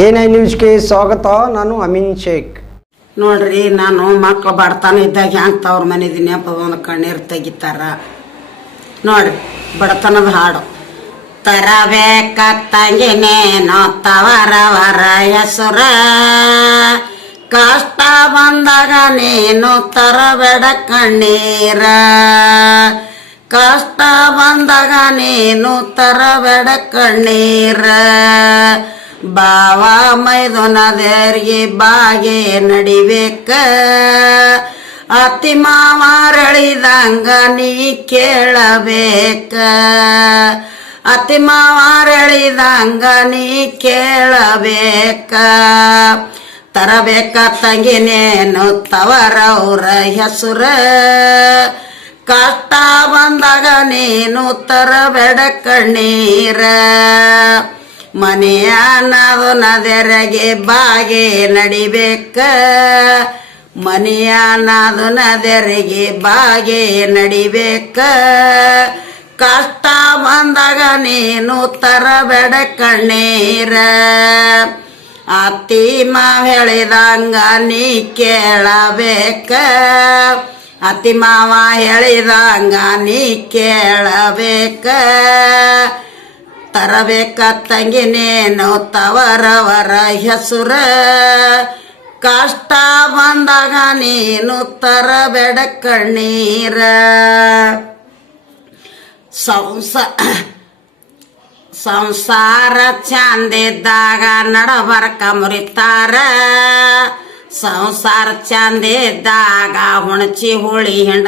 I ನ್ಯೂಸ್ಗೆ ಸ್ವಾಗತ, ನಾನು ಅಮೀನ್ ಶೇಖ್. ನೋಡ್ರಿ, ನಾನು ಮಕ್ಳು ಬಡತನ ಇದ್ದಾಗ ಹ್ಯಾಂಗ ತವ್ರ ಮನೆದಿ ನೆಪದ ಕಣ್ಣೀರು ತೆಗಿತಾರ. ನೋಡ್ರಿ, ಬಡತನದ ಹಾಡು. ತರಬೇಕ ತಂಗಿನೇನೋ ತವರವರ ಹೆಸರ. ಕಷ್ಟ ಬಂದಾಗ ನೀನು ತರಬೇಡ ಕಣ್ಣೀರ. ಕಷ್ಟ ಬಂದಾಗ ನೀನು ತರಬೇಡ ಕಣ್ಣೀರ. ಬಾವ ಮೈದುನದೇರಿಗೆ ಬಾಗೆ ನಡಿಬೇಕ. ಅತಿ ಮಾವಾರಳಿದಂಗ ನೀ ಕೇಳಬೇಕ. ಅತಿ ಮಾವಾರಳಿದಂಗ ನೀ ಕೇಳಬೇಕ. ತರಬೇಕ ತಂಗಿನೇನು ತವರವ್ರ ಹೆಸುರ. ಕಷ್ಟ ಬಂದಾಗ ನೀನು ತರಬೇಡ ಕಣ್ಣೀರ. ಮನೆಯ ನಾದು ನದೆರಗೆ ಬಾಗೆ ನಡಿಬೇಕ. ಮನೆಯ ನಾದು ನದೆರಗೆ ಬಾಗೆ ನಡಿಬೇಕ. ಕಷ್ಟ ಬಂದಾಗ ನೀನು ತರಬೇಡ ಕಣ್ಣೀರ. ಅತ್ತಿ ಮಾವ ಹೇಳಿದಂಗ ನೀ ಕೇಳಬೇಕ. ಅತ್ತಿ ಮಾವ ಹೇಳಿದಂಗ ನೀ ಕೇಳಬೇಕ. ತರಬೇಕ ತಂಗಿನೇನು ತವರವರ ಹೆಸುರ. ಕಷ್ಟ ಬಂದಾಗ ನೀನು ತರಬೇಡ ಕಣ್ಣೀರ. ಸಂಸ, ಸಂಸಾರ ಚಂದಿದ್ದಾಗ ನಡಬರ್ಕ ಮುರಿತಾರ. ಸಂಸಾರ ಚಂದಿದ್ದಾಗ ಹುಣಚಿ ಹುಳಿ ಹಿಂಡ